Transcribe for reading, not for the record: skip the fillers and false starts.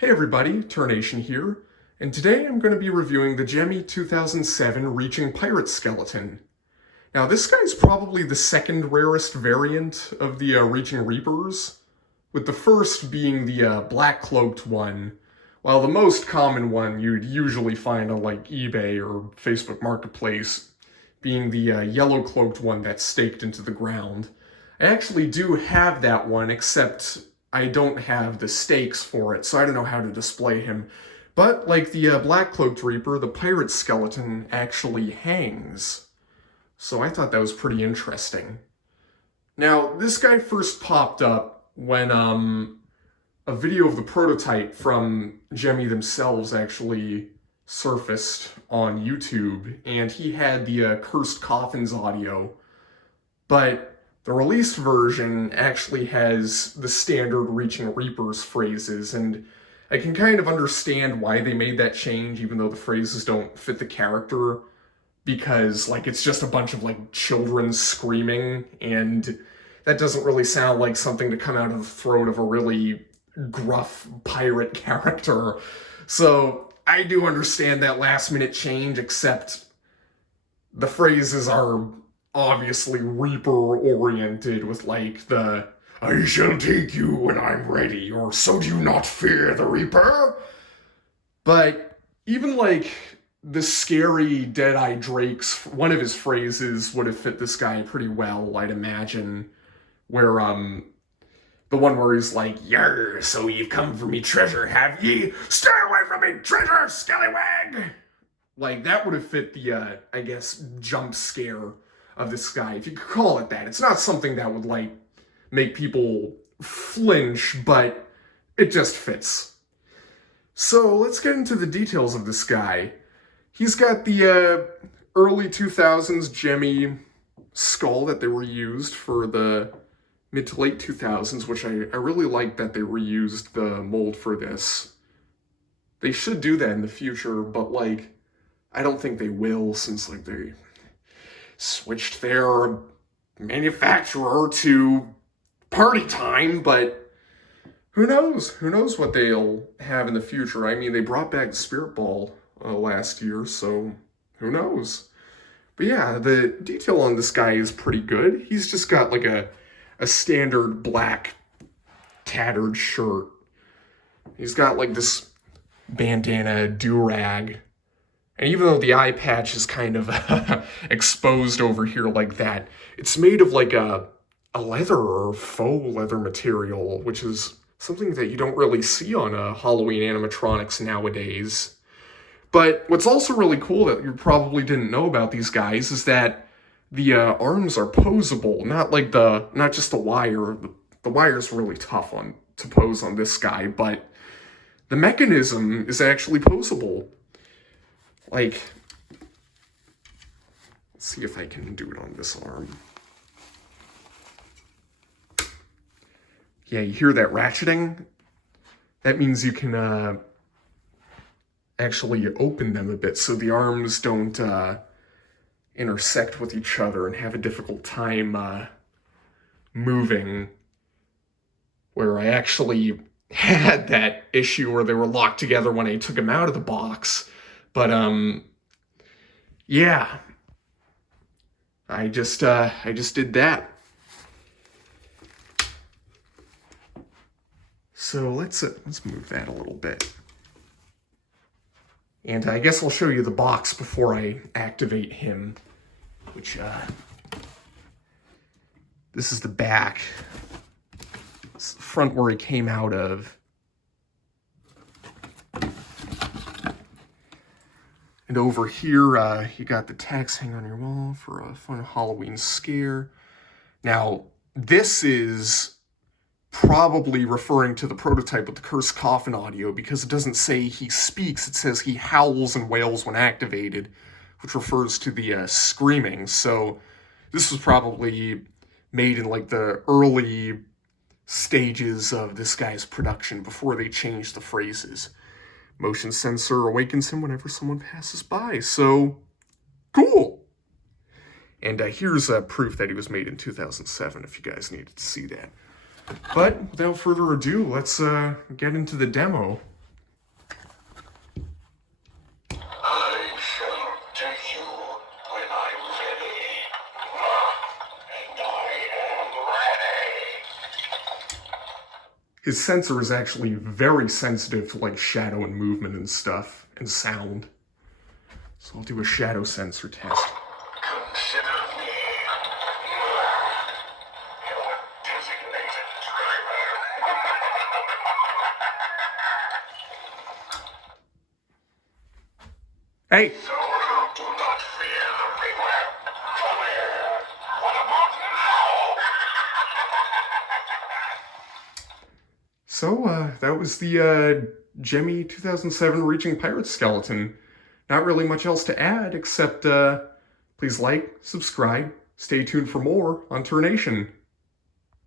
Hey everybody, Turnation here, and today I'm going to be reviewing the Gemmy 2007 Reaching Pirate Skeleton. Now this guy's probably the second rarest variant of the Reaching Reapers, with the first being the black cloaked one, while the most common one you'd usually find on like eBay or Facebook Marketplace being the yellow cloaked one that's staked into the ground. I actually do have that one, except I don't have the stakes for it, so I don't know how to display him. But like the Black Cloaked Reaper, the pirate skeleton actually hangs. So I thought that was pretty interesting. Now, this guy first popped up when a video of the prototype from Gemmy themselves actually surfaced on YouTube, and he had the Cursed Coffins audio, but the released version actually has the standard Reaching Reapers phrases, and I can kind of understand why they made that change, even though the phrases don't fit the character, because, like, it's just a bunch of, like, children screaming, and that doesn't really sound like something to come out of the throat of a really gruff pirate character. So I do understand that last-minute change, except the phrases are obviously Reaper-oriented with, like, the "I shall take you when I'm ready," or "So do you not fear the Reaper?" But even, like, the scary Deadeye Drake's, one of his phrases would have fit this guy pretty well, I'd imagine, where, the one where he's like, "Yer, so you've come for me treasure, have ye? Stay away from me, treasure, scallywag!" Like, that would have fit the, I guess, jump scare of this guy, if you could call it that. It's not something that would, like, make people flinch, but it just fits. So let's get into the details of this guy. He's got the early 2000s Gemmy skull that they reused for the mid to late 2000s, which I really like that they reused the mold for this. They should do that in the future, but, like, I don't think they will, since, like, they switched their manufacturer to Party Time, but who knows? Who knows what they'll have in the future? I mean, they brought back the Spirit Ball last year, so who knows? But yeah, the detail on this guy is pretty good. He's just got like a standard black tattered shirt. He's got like this bandana do-rag. And even though the eye patch is kind of exposed over here like that, it's made of like a leather or faux leather material, which is something that you don't really see on Halloween animatronics nowadays. But what's also really cool that you probably didn't know about these guys is that the arms are posable, not just the wire. The wire's really tough to pose on this guy, but the mechanism is actually posable. Like, let's see if I can do it on this arm. Yeah, you hear that ratcheting? That means you can actually open them a bit so the arms don't intersect with each other and have a difficult time moving. Where I actually had that issue where they were locked together when I took them out of the box. But, yeah, I just did that. So let's move that a little bit. And I guess I'll show you the box before I activate him, which, this is the back. It's the front where he came out of. And over here, you got the text "Hang on your wall for a fun Halloween scare." Now, this is probably referring to the prototype with the Cursed Coffin audio, because it doesn't say he speaks, it says he howls and wails when activated, which refers to the screaming. So this was probably made in like the early stages of this guy's production before they changed the phrases. Motion sensor awakens him whenever someone passes by. So, cool. And here's proof that he was made in 2007, if you guys needed to see that. But without further ado, let's get into the demo. His sensor is actually very sensitive to like shadow and movement and stuff, and sound. So I'll do a shadow sensor test. Consider me your designated driver. Hey! So do not fear the Reaper. Come here. What about now? So, that was the Gemmy 2007 Reaching Pirate Skeleton. Not really much else to add, except please like, subscribe, stay tuned for more on Turnation.